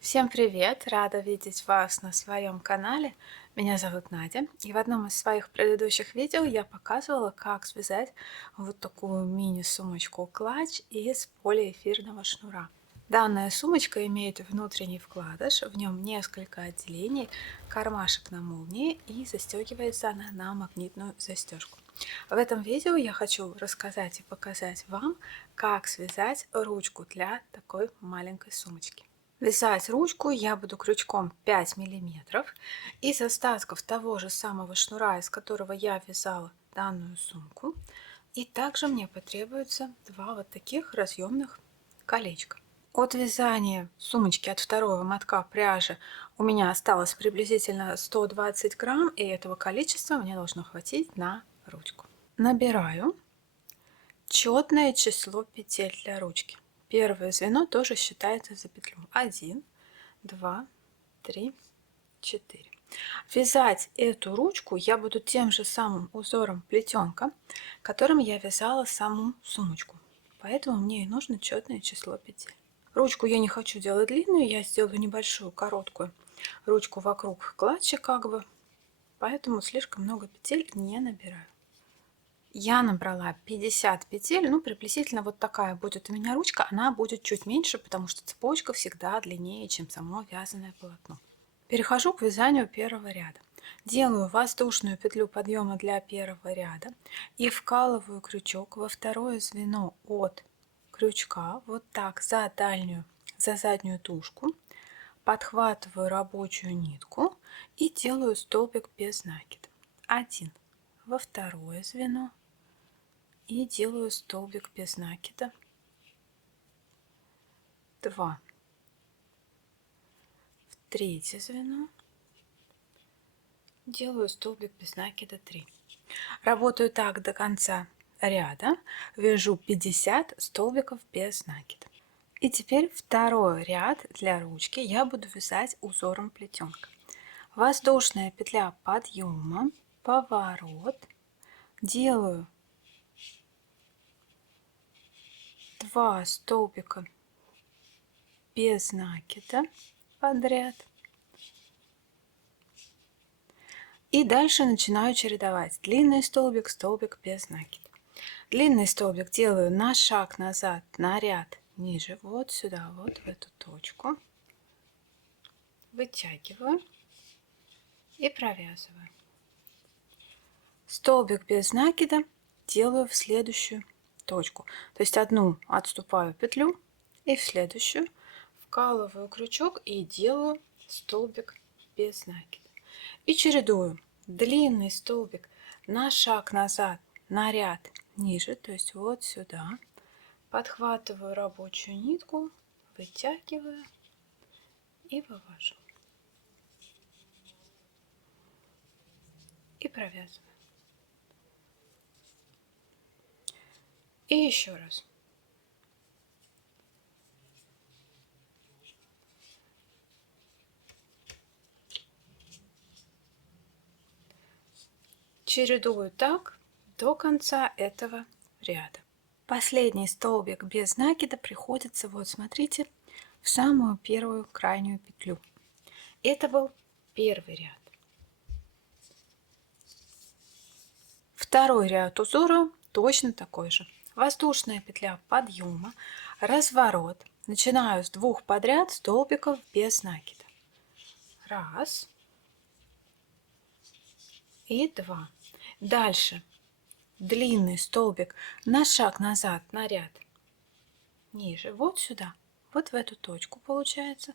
Всем привет! Рада видеть вас на своем канале. Меня зовут Надя, и в одном из своих предыдущих видео я показывала, как связать вот такую мини-сумочку клатч из полиэфирного шнура. Данная сумочка имеет внутренний вкладыш, в нем несколько отделений, кармашек на молнии и застегивается она на магнитную застежку. В этом видео я хочу рассказать и показать вам, как связать ручку для такой маленькой сумочки. Вязать ручку я буду крючком 5 миллиметров из остатков того же самого шнура, из которого я вязала данную сумку. И также мне потребуется два вот таких разъемных колечка. От вязания сумочки от второго мотка пряжи у меня осталось приблизительно 120 грамм, и этого количества мне должно хватить на ручку. Набираю четное число петель для ручки. Первое звено тоже считается за петлю. 1, 2, 3, 4. Вязать эту ручку я буду тем же самым узором плетенка, которым я вязала саму сумочку. Поэтому мне и нужно четное число петель. Ручку я не хочу делать длинную, я сделаю небольшую короткую ручку вокруг клатча как бы, поэтому слишком много петель не набираю. Я набрала 50 петель, ну приблизительно вот такая будет у меня ручка, она будет чуть меньше, потому что цепочка всегда длиннее, чем само вязаное полотно. Перехожу к вязанию первого ряда. Делаю воздушную петлю подъема для первого ряда и вкалываю крючок во второе звено от крючка, вот так за заднюю тушку, подхватываю рабочую нитку и делаю столбик без накида. 1 во второе звено и делаю столбик без накида. 2 в третье звено, делаю столбик без накида. 3. Работаю так до конца ряда, вяжу 50 столбиков без накида. И теперь второй ряд для ручки я буду вязать узором плетенка. Воздушная петля подъема, поворот, делаю 2 столбика без накида подряд. И дальше начинаю чередовать длинный столбик, столбик без накида. Длинный столбик делаю на шаг назад, на ряд ниже, вот сюда, вот в эту точку. Вытягиваю и провязываю. Столбик без накида делаю в следующую точку. То есть одну отступаю петлю и в следующую вкалываю крючок и делаю столбик без накида. И чередую длинный столбик на шаг назад, на ряд ниже, то есть вот сюда. Подхватываю рабочую нитку, вытягиваю и вывожу. И провязываю. И еще раз. Чередую так до конца этого ряда. Последний столбик без накида приходится, вот смотрите, в самую первую крайнюю петлю. Это был первый ряд. Второй ряд узора точно такой же. Воздушная петля подъема, разворот. Начинаю с 2 подряд столбиков без накида. 1 и 2. Дальше длинный столбик на шаг назад, на ряд ниже, вот сюда, вот в эту точку получается.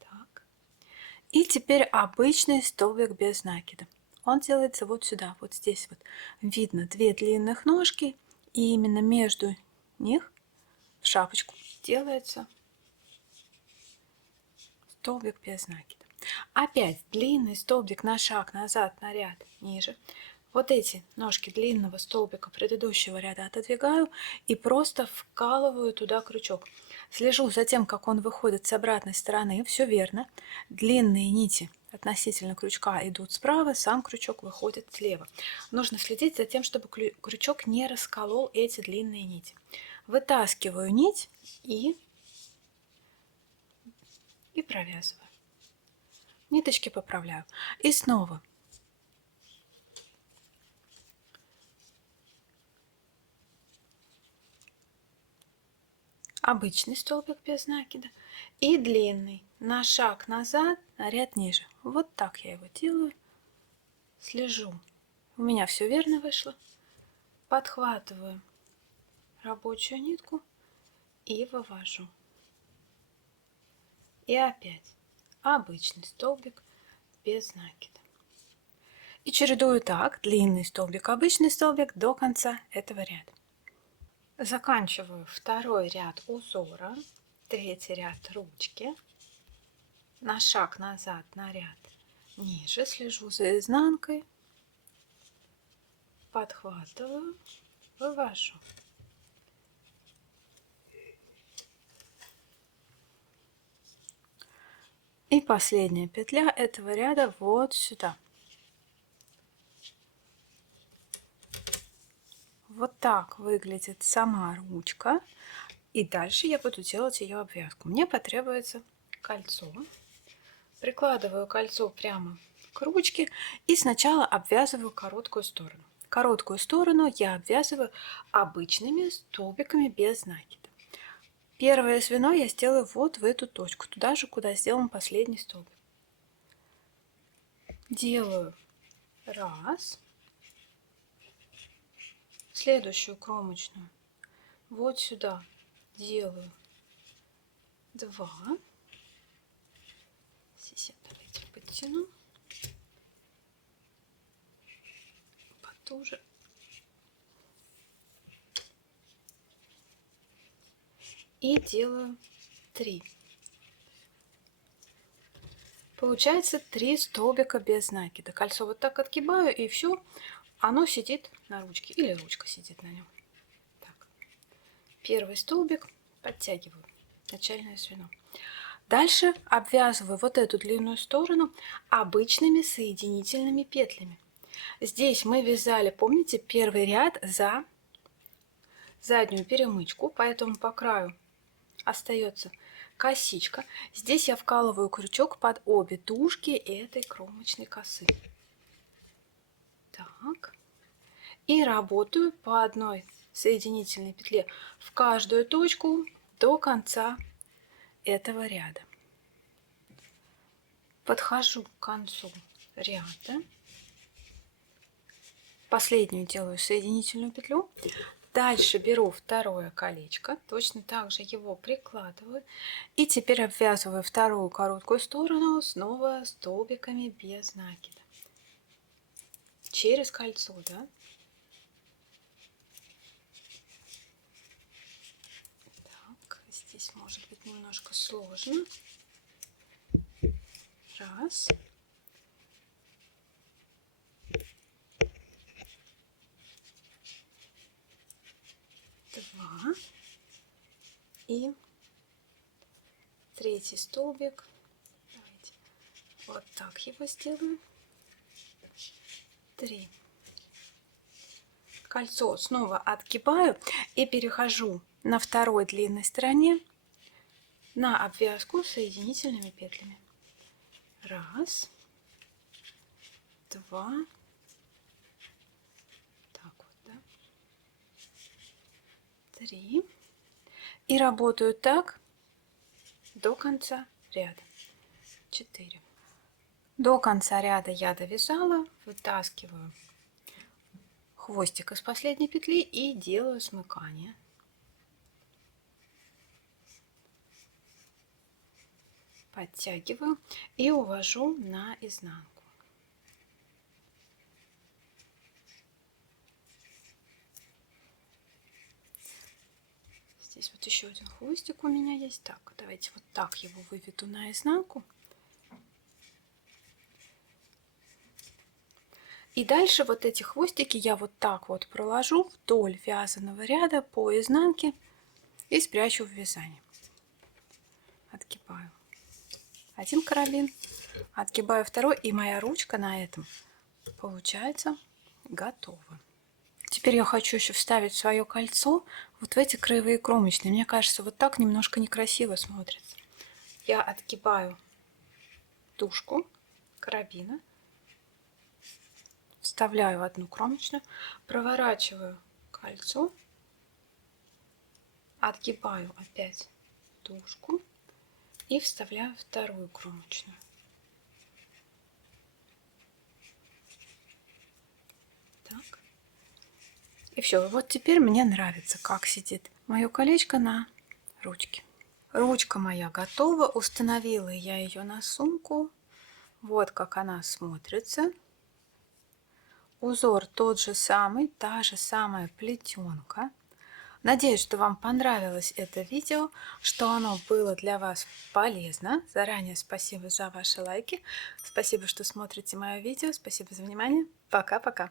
Так. И теперь обычный столбик без накида. Он делается вот сюда, вот здесь вот. Видно 2 длинных ножки, и именно между них в шапочку делается столбик без накида. Опять длинный столбик на шаг назад, на ряд ниже. Вот эти ножки длинного столбика предыдущего ряда отодвигаю и просто вкалываю туда крючок. Слежу за тем, как он выходит с обратной стороны. Все верно. Длинные нити относительно крючка идут справа, сам крючок выходит слева. Нужно следить за тем, чтобы крючок не расколол эти длинные нити. Вытаскиваю нить и провязываю. Ниточки поправляю. И снова. Обычный столбик без накида и длинный. На шаг назад, на ряд ниже. Вот так я его делаю. Слежу. У меня все верно вышло. Подхватываю рабочую нитку и вывожу. И опять обычный столбик без накида. И чередую так длинный столбик, обычный столбик до конца этого ряда. Заканчиваю второй ряд узора, третий ряд ручки. На шаг назад, на ряд ниже, слежу за изнанкой, подхватываю, вывожу. И последняя петля этого ряда вот сюда. Вот так выглядит сама ручка. И дальше я буду делать ее обвязку. Мне потребуется кольцо. Прикладываю кольцо прямо к ручке и сначала обвязываю короткую сторону. Короткую сторону я обвязываю обычными столбиками без накида. Первое звено я сделаю вот в эту точку, туда же, куда сделан последний столбик. Делаю раз. Следующую кромочную вот сюда делаю 2. Здесь я давайте подтяну потуже. И делаю 3. Получается 3 столбика без накида. Кольцо вот так отгибаю, и все, оно сидит на ручке, или ручка сидит на нем. Так. Первый столбик подтягиваю, начальное звено. Дальше обвязываю вот эту длинную сторону обычными соединительными петлями. Здесь мы вязали, помните, первый ряд за заднюю перемычку, поэтому по краю остается косичка. Здесь я вкалываю крючок под обе тушки этой кромочной косы. Так. И работаю по одной соединительной петле в каждую точку до конца этого ряда. Подхожу к концу ряда. Последнюю делаю соединительную петлю. Дальше беру второе колечко, точно так же его прикладываю. И теперь обвязываю вторую короткую сторону снова столбиками без накида. Через кольцо, да? Так, здесь может быть немножко сложно. Раз. Два. И третий столбик. Давайте вот так его сделаю. 3. Кольцо снова отгибаю и перехожу на второй длинной стороне на обвязку соединительными петлями. Раз. Два. Так вот, да. 3. И работаю так до конца ряда. 4. До конца ряда я довязала, вытаскиваю хвостик из последней петли и делаю смыкание. Подтягиваю и увожу на изнанку. Здесь вот еще один хвостик у меня есть. Так, давайте вот так его выведу на изнанку. И дальше вот эти хвостики я вот так вот проложу вдоль вязаного ряда по изнанке и спрячу в вязание. Отгибаю один карабин, Отгибаю второй, и моя ручка на этом получается готова. Теперь я хочу еще вставить свое кольцо вот в эти краевые кромочные. Мне кажется, вот так немножко некрасиво смотрится. Я отгибаю тушку карабина, вставляю одну кромочную, проворачиваю кольцо, отгибаю опять тушку и вставляю вторую кромочную. Так. И все. Вот теперь мне нравится, как сидит мое колечко на ручке. Ручка моя готова. Установила я ее на сумку. Вот как она смотрится. Узор тот же самый, та же самая плетенка. Надеюсь, что вам понравилось это видео, что оно было для вас полезно. Заранее спасибо за ваши лайки. Спасибо, что смотрите мое видео. Спасибо за внимание. Пока-пока.